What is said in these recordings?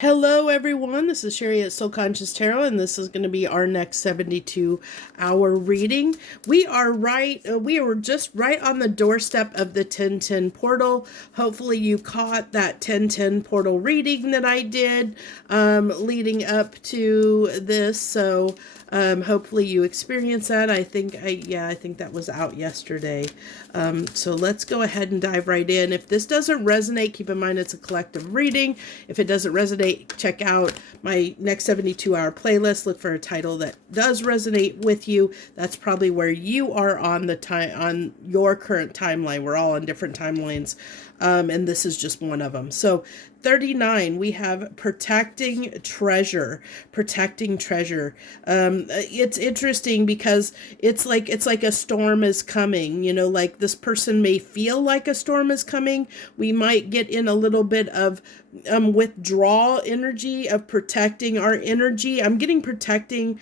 Hello, everyone. This is Sherry at Soul Conscious Tarot, and this is going to be our next 72-hour reading. We are just right on the doorstep of the 1010 portal. Hopefully, you caught that 1010 portal reading that I did leading up to this. So, hopefully, you experienced that. I think that was out yesterday. So let's go ahead and dive right in. If this doesn't resonate, keep in mind it's a collective reading. If it doesn't resonate, check out my next 72-hour playlist. Look for a title that does resonate with you. That's probably where you are on your current timeline. We're all on different timelines, and this is just one of them. So 39, we have protecting treasure. It's interesting because it's like a storm is coming. Like this person may feel like a storm is coming. We might get in a little bit of withdrawal energy of protecting our energy. I'm getting protecting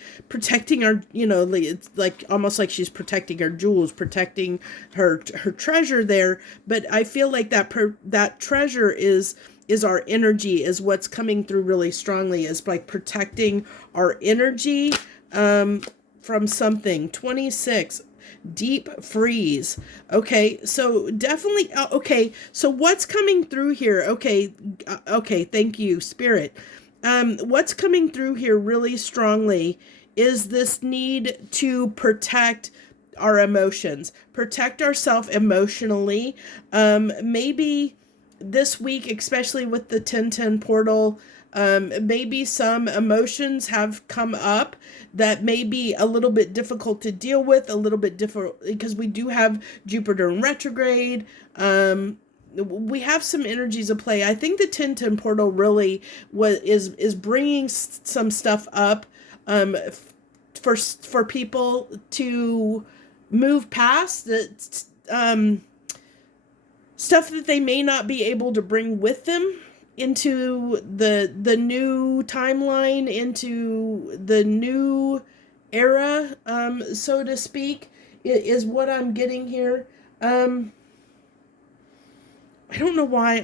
our, it's like almost like she's protecting her jewels, protecting her treasure there. But I feel like that treasure is our energy, is what's coming through really strongly, is like protecting our energy from something. 26, deep freeze. Okay, so definitely, okay, so what's coming through here? Okay, thank you, Spirit. What's coming through here really strongly is this need to protect our emotions, protect ourselves emotionally. Maybe this week, especially with the 1010 portal, maybe some emotions have come up that may be a little bit difficult to deal with, a little bit difficult because we do have Jupiter in retrograde. We have some energies at play. I think the 1010 portal really is bringing some stuff up for people to move past the stuff that they may not be able to bring with them into the new timeline, into the new era, so to speak, is what I'm getting here. I don't know why.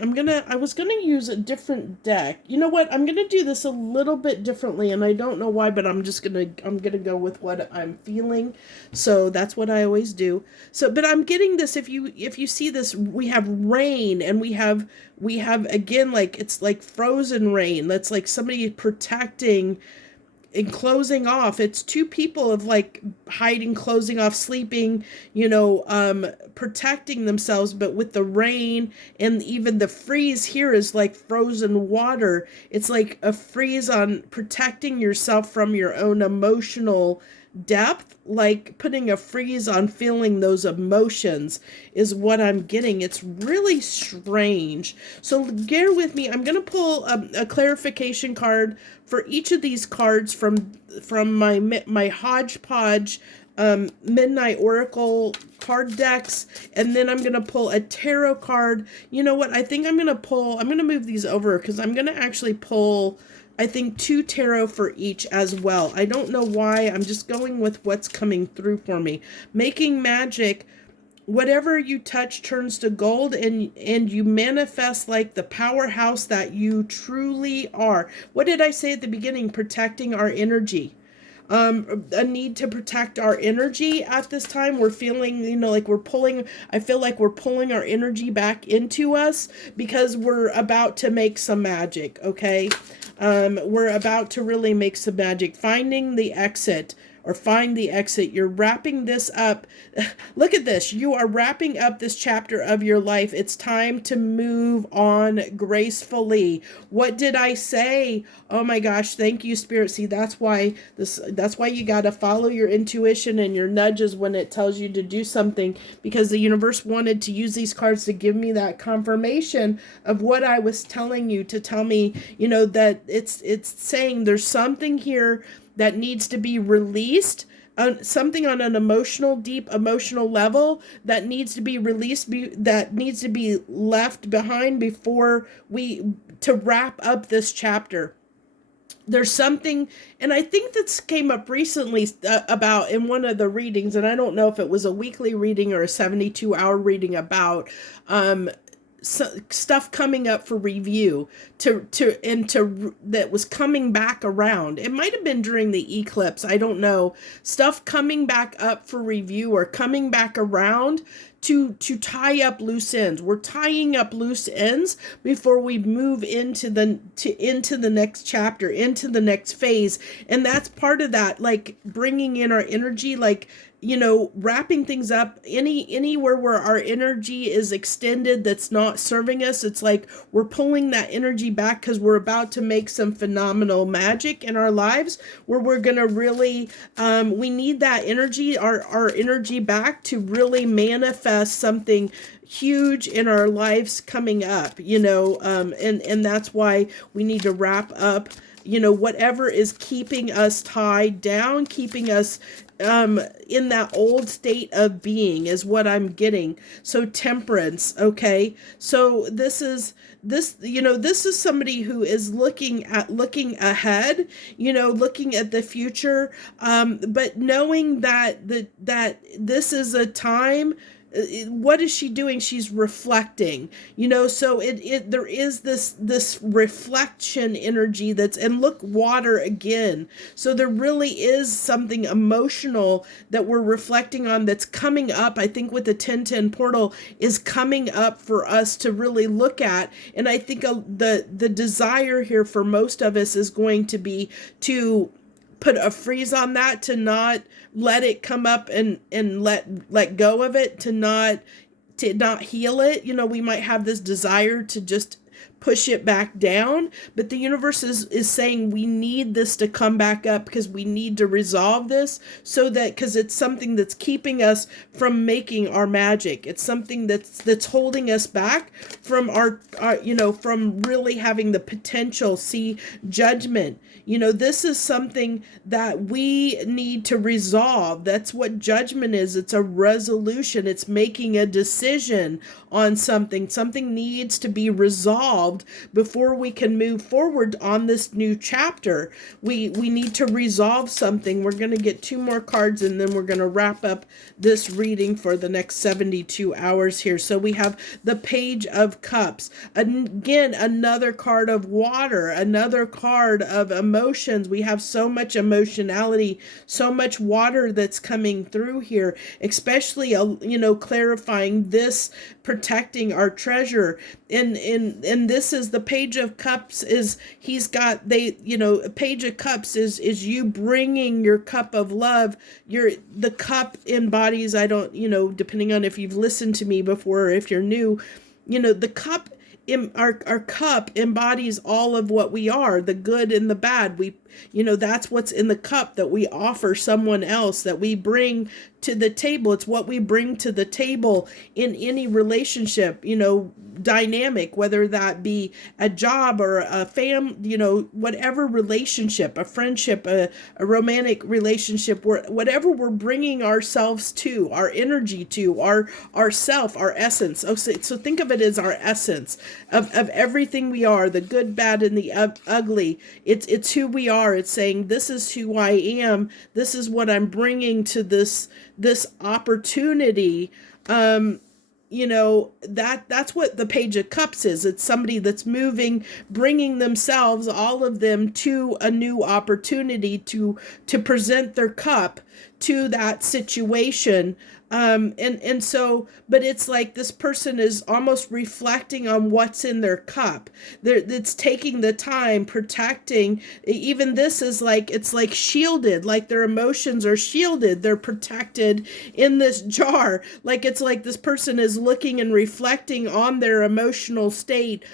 I was gonna use a different deck. You know what? I'm gonna do this a little bit differently, and I don't know why, but I'm gonna go with what I'm feeling. So that's what I always do. So, but I'm getting this. If you see this, we have rain, and we have again, like it's like frozen rain. That's like somebody protecting and closing off. It's two people of like hiding, closing off, sleeping, protecting themselves. But with the rain and even the freeze here is like frozen water. It's like a freeze on protecting yourself from your own emotional depth, like putting a freeze on feeling those emotions is what I'm getting. It's really strange. So bear with me. I'm going to pull a clarification card for each of these cards from my hodgepodge Midnight Oracle card decks, and then I'm going to pull a tarot card. You know what? I think I'm going to move these over because I'm going to actually pull, I think, 2 tarot for each as well. I don't know why. I'm just going with what's coming through for me. Making magic, whatever you touch turns to gold, and you manifest like the powerhouse that you truly are. What did I say at the beginning? Protecting our energy. A need to protect our energy at this time. We're feeling, like I feel like we're pulling our energy back into us because we're about to make some magic, okay? We're about to really make some magic. Finding the exit. Or find the exit. You're wrapping this up. Look at this. You are wrapping up this chapter of your life. It's time to move on gracefully. What did I say? Oh my gosh, thank you, Spirit. See, that's why you got to follow your intuition and your nudges when it tells you to do something, because the universe wanted to use these cards to give me that confirmation of what I was telling you, to tell me, that it's saying there's something here that needs to be released, something on an deep emotional level that needs to be released, that needs to be left behind before to wrap up this chapter. There's something, and I think this came up recently about in one of the readings, and I don't know if it was a weekly reading or a 72-hour reading, about stuff coming up for review that was coming back around. It might have been during the eclipse, I don't know. Stuff coming back up for review or coming back around to tie up loose ends. We're tying up loose ends before we move into the next chapter, into the next phase. And that's part of that, like bringing in our energy, like, wrapping things up anywhere where our energy is extended that's not serving us. It's like we're pulling that energy back because we're about to make some phenomenal magic in our lives where we're gonna really we need that energy, our energy back to really manifest something huge in our lives coming up, and that's why we need to wrap up whatever is keeping us tied down, keeping us in that old state of being is what I'm getting. So temperance, okay? So this is somebody who is looking ahead, looking at the future, but knowing that this is a time. What is she doing? She's reflecting, so there is this reflection energy and look, water again. So there really is something emotional that we're reflecting on that's coming up. I think with the 1010 portal is coming up for us to really look at. And I think the desire here for most of us is going to be to put a freeze on that, to not let it come up and let go of it, to not heal it. We might have this desire to just push it back down, but the universe is saying we need this to come back up because we need to resolve this, so that because it's something that's keeping us from making our magic. It's something that's holding us back from our from really having the potential. See, judgment, this is something that we need to resolve. That's what judgment is. It's a resolution. It's making a decision on something. Something needs to be resolved before we can move forward on this new chapter. We need to resolve something. We're going to get 2 more cards and then we're going to wrap up this reading for the next 72 hours here. So we have the Page of Cups. Again, another card of water, another card of emotions. We have so much emotionality, so much water that's coming through here, especially clarifying this, protecting our treasure. And this is the Page of Cups. Is a Page of Cups is you bringing your cup of love. The cup embodies, I don't, depending on if you've listened to me before or if you're new, the cup, our cup embodies all of what we are, the good and the bad. That's what's in the cup that we offer someone else, that we bring to the table. It's what we bring to the table in any relationship, dynamic, whether that be a job or a whatever relationship, a friendship, a romantic relationship, whatever we're bringing ourselves to, our energy to, our self, our essence. Oh, so think of it as our essence of everything we are, the good, bad, and the ugly. It's who we are. It's saying, this is who I am. This is what I'm bringing to this opportunity. That's what the Page of Cups is. It's somebody that's moving, bringing themselves, all of them, to a new opportunity to present their cup to that situation. But it's like this person is almost reflecting on what's in their cup. It's taking the time, protecting. Even this is like, it's like shielded, like their emotions are shielded. They're protected in this jar. Like, it's like this person is looking and reflecting on their emotional state,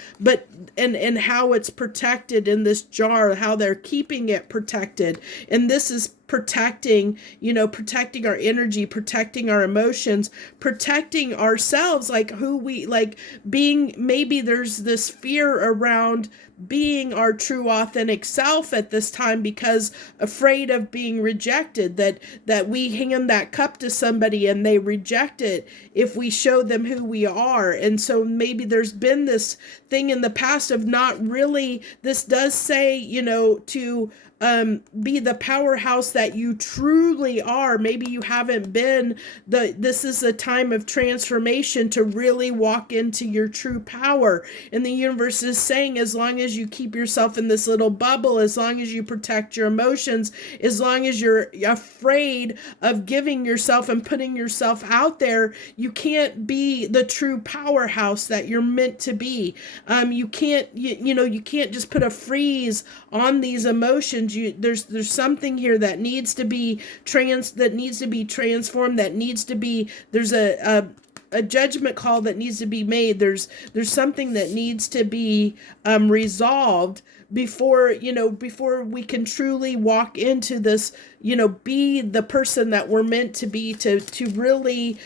and how it's protected in this jar, how they're keeping it protected. And this is protecting our energy, protecting our emotions, protecting ourselves, like who we, like being, maybe there's this fear around being our true authentic self at this time because afraid of being rejected, that we hand that cup to somebody and they reject it if we show them who we are. And so maybe there's been this thing in the past of not really, this does say, to be the powerhouse that you truly are. Maybe you haven't been this is a time of transformation to really walk into your true power. And the universe is saying, as long as you keep yourself in this little bubble, as long as you protect your emotions, as long as you're afraid of giving yourself and putting yourself out there, you can't be the true powerhouse that you're meant to be. You can't, you can't just put a freeze on these emotions. There's something here that needs to be transformed, that needs to be, there's a judgment call that needs to be made. There's something that needs to be resolved before we can truly walk into this, be the person that we're meant to be, to really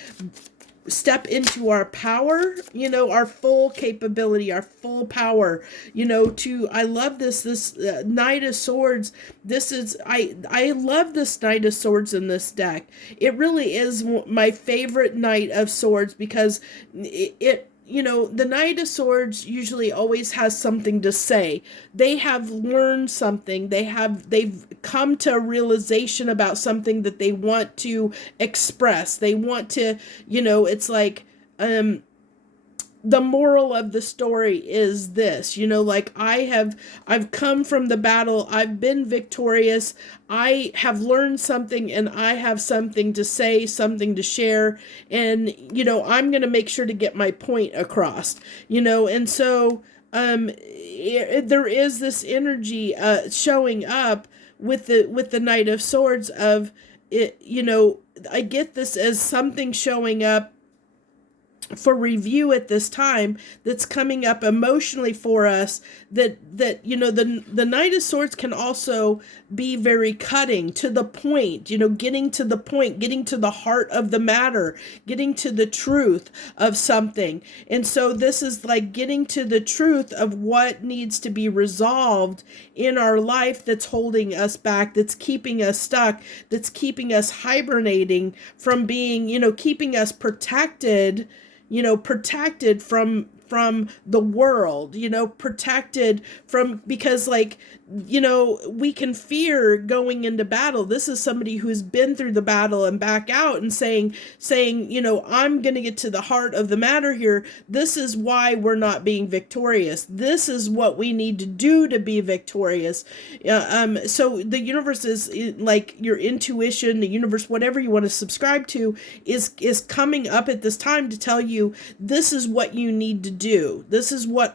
step into our power, our full capability, our full power, I love this Knight of Swords. I love this Knight of Swords in this deck. It really is my favorite Knight of Swords, because the Knight of Swords usually always has something to say. They have learned something. They've come to a realization about something that they want to express. They want to, it's like, the moral of the story is this, like I've come from the battle. I've been victorious. I have learned something, and I have something to say, something to share. And, I'm going to make sure to get my point across, and so, there is this energy, showing up with the Knight of Swords of it. I get this as something showing up for review at this time, that's coming up emotionally for us, that the Knight of Swords can also be very cutting, to the point, getting to the point, getting to the heart of the matter, getting to the truth of something. And so this is like getting to the truth of what needs to be resolved in our life, that's holding us back, that's keeping us stuck, that's keeping us hibernating from being, keeping us protected, protected from the world, protected from, because we can fear going into battle. This is somebody who's been through the battle and back out and saying, I'm going to get to the heart of the matter here. This is why we're not being victorious. This is what we need to do to be victorious. So the universe is like your intuition, the universe, whatever you want to subscribe to, is coming up at this time to tell you, this is what you need to do. This is what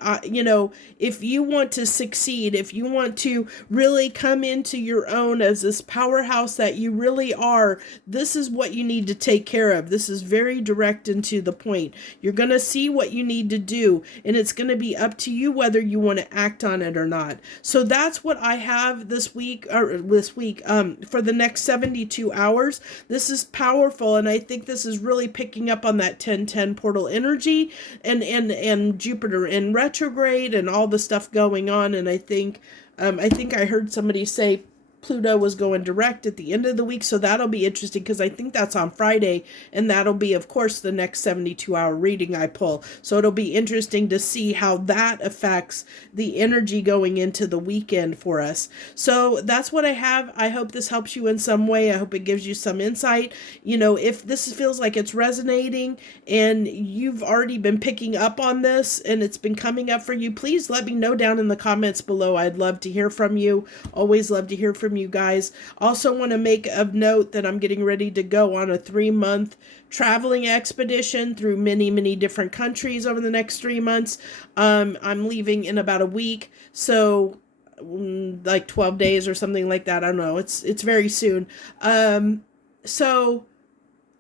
if you want to succeed, if you want to really come into your own as this powerhouse that you really are, this is what you need to take care of. This is very direct and to the point. You're going to see what you need to do, and it's going to be up to you whether you want to act on it or not. So that's what I have this week for the next 72 hours. This is powerful, and I think this is really picking up on that 1010 portal energy, and Jupiter in retrograde and all the stuff going on. And I think I heard somebody say Pluto was going direct at the end of the week, so that'll be interesting, because I think that's on Friday, and that'll be, of course, the next 72-hour reading I pull. So it'll be interesting to see how that affects the energy going into the weekend for us. So that's what I have. I hope this helps you in some way. I hope it gives you some insight. If this feels like it's resonating and you've already been picking up on this and it's been coming up for you, please let me know down in the comments below. I'd love to hear from you. Always love to hear from you guys. Also want to make of note that I'm getting ready to go on a 3-month traveling expedition through many, many different countries over the next 3 months. I'm leaving in about a week, so like 12 days or something like that. I don't know. It's very soon. So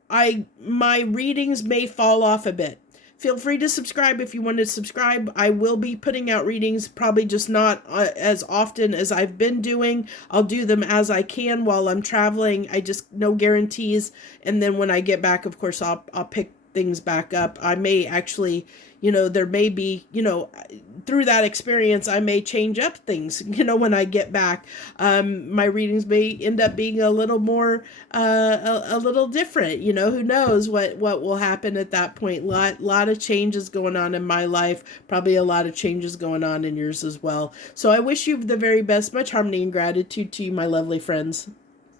my readings may fall off a bit. Feel free to subscribe if you want to subscribe. I will be putting out readings, probably just not as often as I've been doing. I'll do them as I can while I'm traveling. I just, no guarantees. And then when I get back, of course, I'll pick things back up. I may actually, there may be, through that experience, I may change up things, when I get back. My readings may end up being a little more, a little different, who knows what will happen at that point. Lot of changes going on in my life, probably a lot of changes going on in yours as well. So I wish you the very best. Much harmony and gratitude to you, my lovely friends.